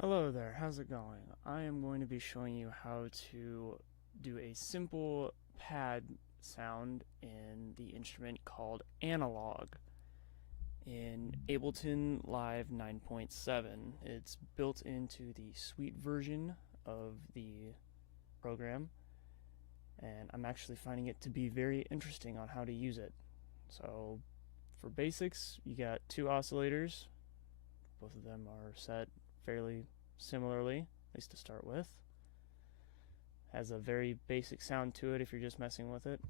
Hello there, how's it going? I am going to be showing you how to do a simple pad sound in the instrument called analog in Ableton Live 9.7. It's built into the suite version of the program, and I'm actually finding it to be very interesting on how to use it. So, for basics, you got two oscillators. Both of them are set fairly similarly, at least to start with. Has a very basic sound to it if you're just messing with it.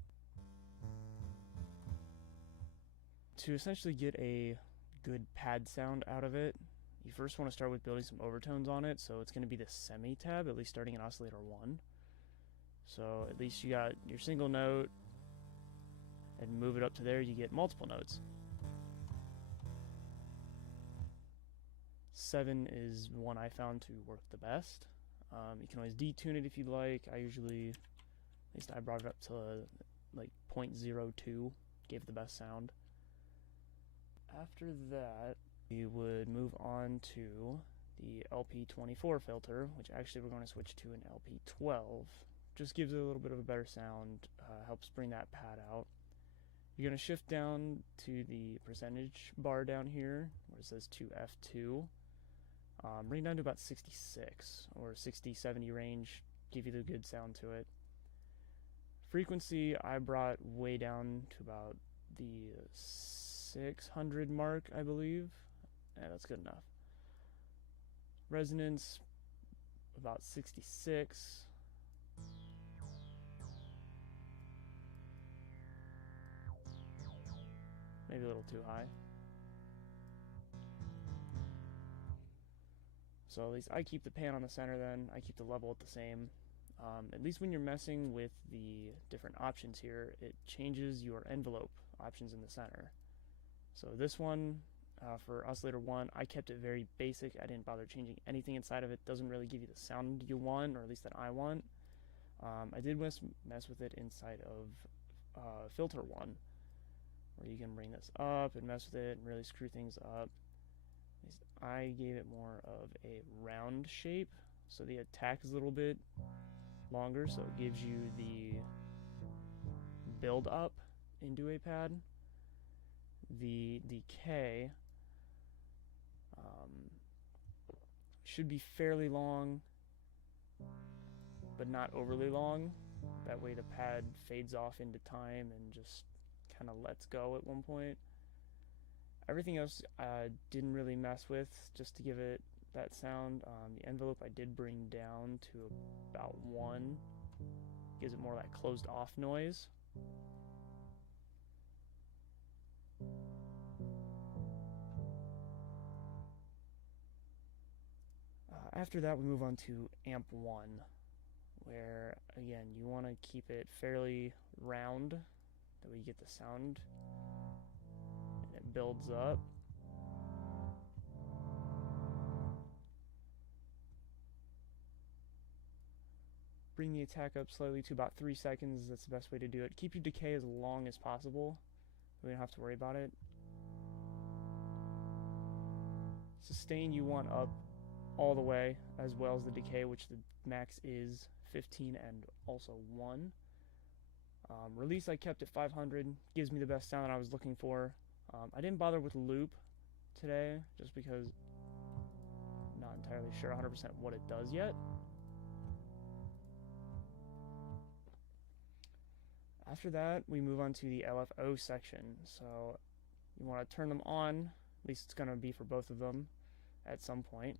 To essentially get a good pad sound out of it, you first want to start with building some overtones on it, so it's going to be the semi-tab, at least starting in oscillator 1. So at least you got your single note, and move it up to there, you get multiple notes. 7 is one I found to work the best. You can always detune it if you'd like. I usually, at least I brought it up to like 0.02, gave the best sound. After that, we would move on to the LP24 filter, which actually we're going to switch to an LP12. Just gives it a little bit of a better sound, helps bring that pad out. You're going to shift down to the percentage bar down here, where it says 2F2. Bring it down to about 66 or 60-70 range, give you the good sound to it. Frequency I brought way down to about the 600 mark, I believe. Yeah, that's good enough. Resonance about 66. Maybe a little too high. So at least I keep the pan on the center then, I keep the level at the same. At least when you're messing with the different options here, it changes your envelope options in the center. So this one, for oscillator 1, I kept it very basic. I didn't bother changing anything inside of it. Doesn't really give you the sound you want, or at least that I want. I did mess with it inside of filter 1, where you can bring this up and mess with it and really screw things up. I gave it more of a round shape, so the attack is a little bit longer, so it gives you the build up into a pad. The decay should be fairly long, but not overly long. That way the pad fades off into time and just kind of lets go at one point. Everything else I didn't really mess with, just to give it that sound. The envelope I did bring down to about 1. Gives it more like closed off noise. After that we move on to amp 1, where again you want to keep it fairly round, that way you get the sound and it builds up. Bring the attack up slightly to about 3 seconds. That's the best way to do it. Keep your decay as long as possible. We don't have to worry about it. Sustain you want up all the way, as well as the decay, which the max is 15 and also 1. Release I kept at 500. Gives me the best sound that I was looking for. I didn't bother with loop today, just because I'm not entirely sure 100% what it does yet. After that, we move on to the LFO section. So you want to turn them on, at least it's going to be for both of them at some point.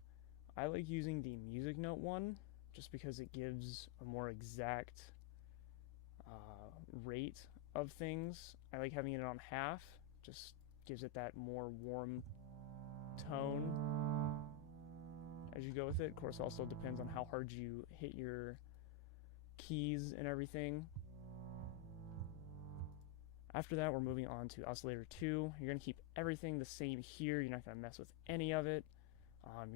I like using the music note one, just because it gives a more exact rate of things. I like having it on half, just gives it that more warm tone as you go with it. Of course, also depends on how hard you hit your keys and everything. After that, we're moving on to oscillator 2. You're going to keep everything the same here. You're not going to mess with any of it.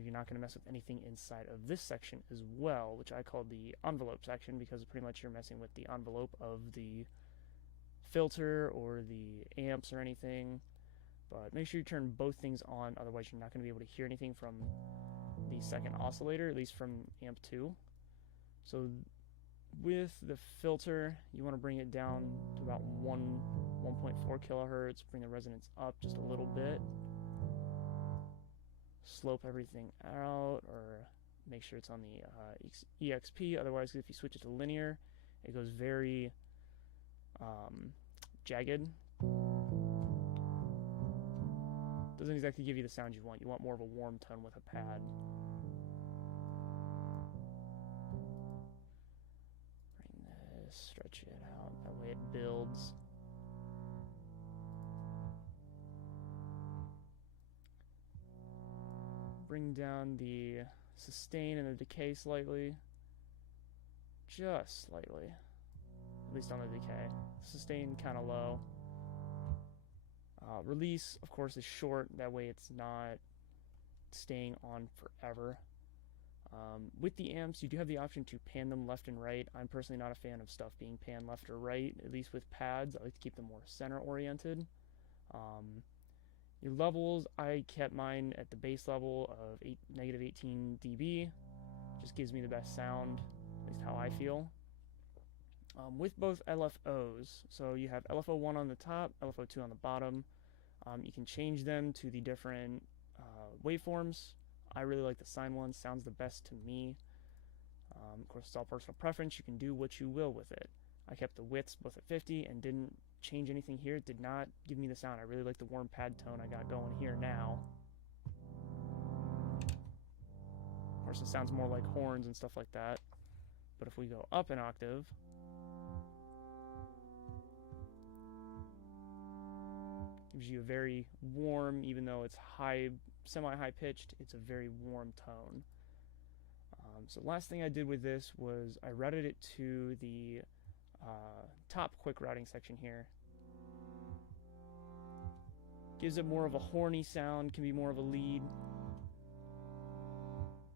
You're not going to mess with anything inside of this section as well, which I call the envelope section, because pretty much you're messing with the envelope of the filter or the amps or anything. But make sure you turn both things on, otherwise you're not going to be able to hear anything from the second oscillator, at least from amp 2. So with the filter, you want to bring it down to about 1.4 kilohertz, bring the resonance up just a little bit, slope everything out, or make sure it's on the EXP. Otherwise, if you switch it to linear, it goes very jagged. Doesn't exactly give you the sound you want. You want more of a warm tone with a pad. Bring this, stretch it out, that way it builds. Bring down the sustain and the decay slightly. Just slightly. At least on the decay. Sustain kind of low. Release, of course, is short. That way it's not staying on forever. With the amps, you do have the option to pan them left and right. I'm personally not a fan of stuff being panned left or right, at least with pads. I like to keep them more center-oriented. Your levels, I kept mine at the base level of -18 dB. Just gives me the best sound, at least how I feel. With both LFOs, so you have LFO1 on the top, LFO2 on the bottom. You can change them to the different waveforms. I really like the sine one, sounds the best to me. Of course, it's all personal preference. You can do what you will with it. I kept the widths both at 50 and didn't change anything here. It did not give me the sound. I really like the warm pad tone I got going here now. Of course, it sounds more like horns and stuff like that. But if we go up an octave, gives you a very warm, even though it's high, semi-high pitched, it's a very warm tone. So last thing I did with this was I routed it to the top quick routing section here. Gives it more of a horny sound, can be more of a lead,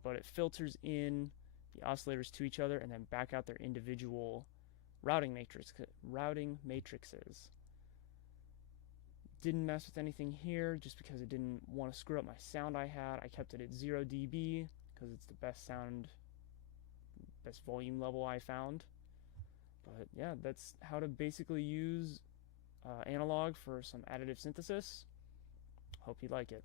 but it filters in the oscillators to each other and then back out their individual routing matrices. Didn't mess with anything here just because it didn't want to screw up my sound I had. I kept it at 0 dB because it's the best sound, best volume level I found. But yeah, that's how to basically use analog for some additive synthesis. Hope you like it.